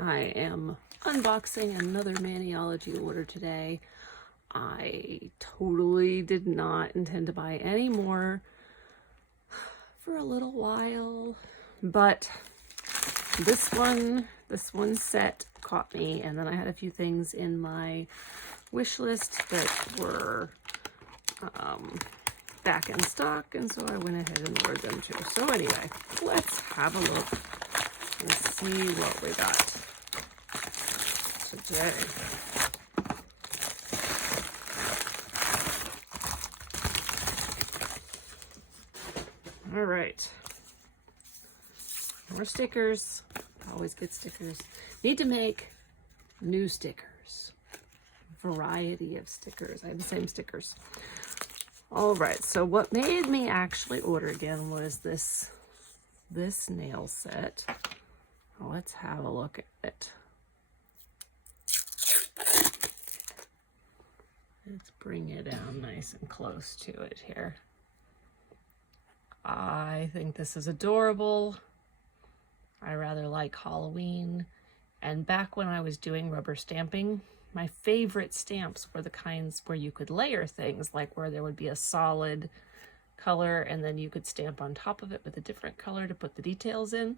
I am unboxing another Maniology order today. I totally did not intend to buy any more for a little while, but this one set caught me, and then I had a few things in my wish list that were back in stock, and so I went ahead and ordered them too. So anyway, let's have a look and see what we got today. All right, more stickers. Always get stickers. Need to make new stickers. Variety of stickers. I have the same stickers. All right, so what made me actually order again was this nail set. Let's have a look at it. Let's bring it down nice and close to it here. I think this is adorable. I rather like Halloween. And back when I was doing rubber stamping, my favorite stamps were the kinds where you could layer things, like where there would be a solid color and then you could stamp on top of it with a different color to put the details in,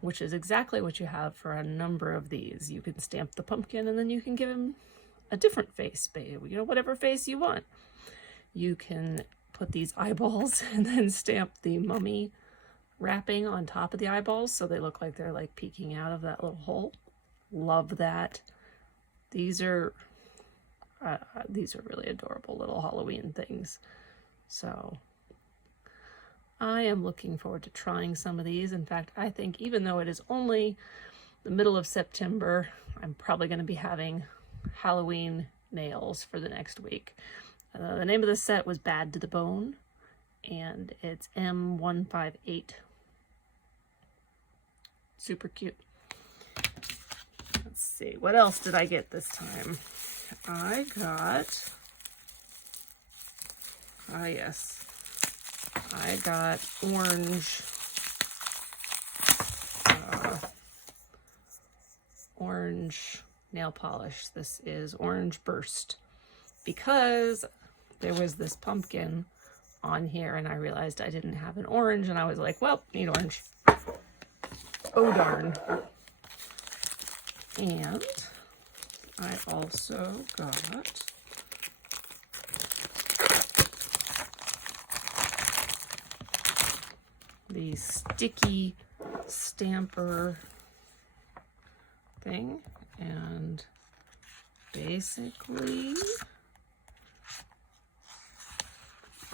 which is exactly what you have for a number of these. You can stamp the pumpkin and then you can give him a different face, whatever face you want. You can put these eyeballs and then stamp the mummy wrapping on top of the eyeballs so they look like they're like peeking out of that little hole. Love that. These are really adorable little Halloween things. So I am looking forward to trying some of these. In fact, I think even though it is only the middle of September, I'm probably going to be having Halloween nails for the next week. The name of the set was Bad to the Bone, and it's M158. Super cute. Let's see, what else did I get this time? I got, I got orange nail polish. This is Orange Burst, because there was this pumpkin on here and I realized I didn't have an orange, and I was like, well, need orange. Oh darn. And I also got the sticky stamper thing, and basically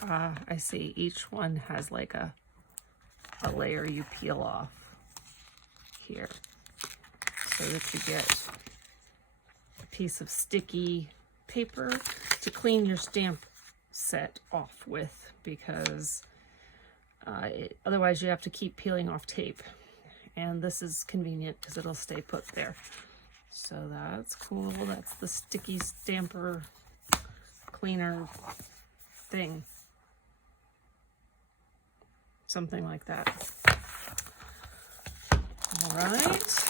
I see each one has like a layer you peel off here so that you get a piece of sticky paper to clean your stamp set off with, because otherwise you have to keep peeling off tape, and this is convenient because it'll stay put there. So that's cool. That's the sticky stamper cleaner thing. Something like that. All right.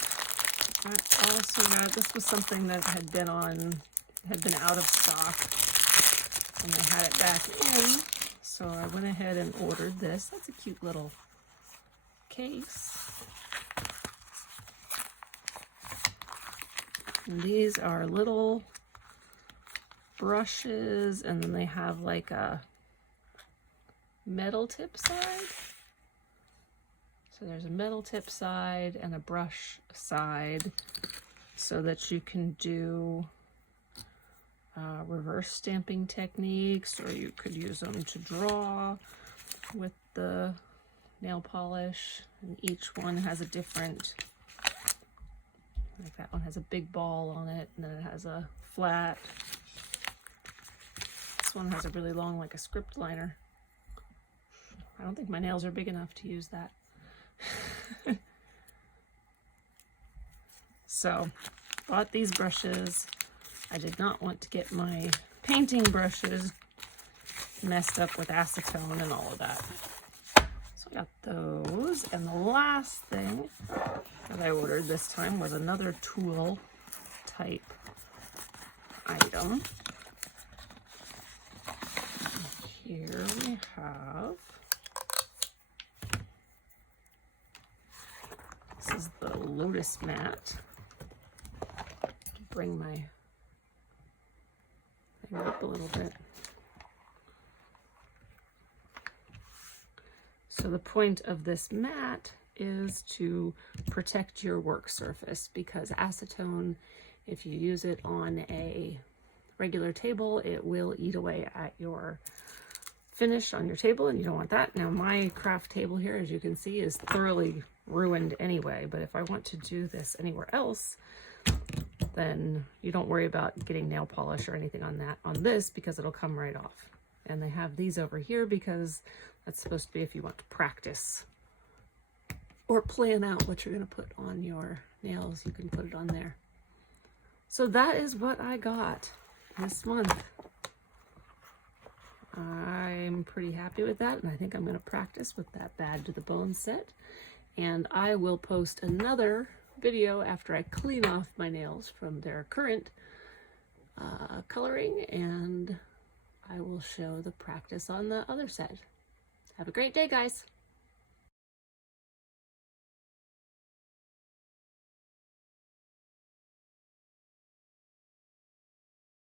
I also got, this was something that had been out of stock, and they had it back in. So I went ahead and ordered this. That's a cute little case. And these are little brushes, and then they have like a metal tip side. So there's a metal tip side and a brush side, so that you can do reverse stamping techniques, or you could use them to draw with the nail polish. And each one has a different, like that one has a big ball on it, and then it has a flat. This one has a really long, like a script liner. I don't think my nails are big enough to use that. So, bought these brushes. I did not want to get my painting brushes messed up with acetone and all of that. So I got those. And the last thing that I ordered this time was another tool type item. Here we have, this is the Lotus mat. Bring my thing up a little bit. So the point of this mat is to protect your work surface, because acetone, if you use it on a regular table, it will eat away at your finish on your table, and you don't want that. Now my craft table here, as you can see, is thoroughly ruined anyway, but if I want to do this anywhere else, then you don't worry about getting nail polish or anything on this, because it'll come right off. And they have these over here because that's supposed to be if you want to practice or plan out what you're going to put on your nails, you can put it on there. So that is what I got this month. I'm pretty happy with that, and I think I'm going to practice with that Bad to the Bone set. And I will post another video after I clean off my nails from their current coloring, and I will show the practice on the other set. Have a great day, guys.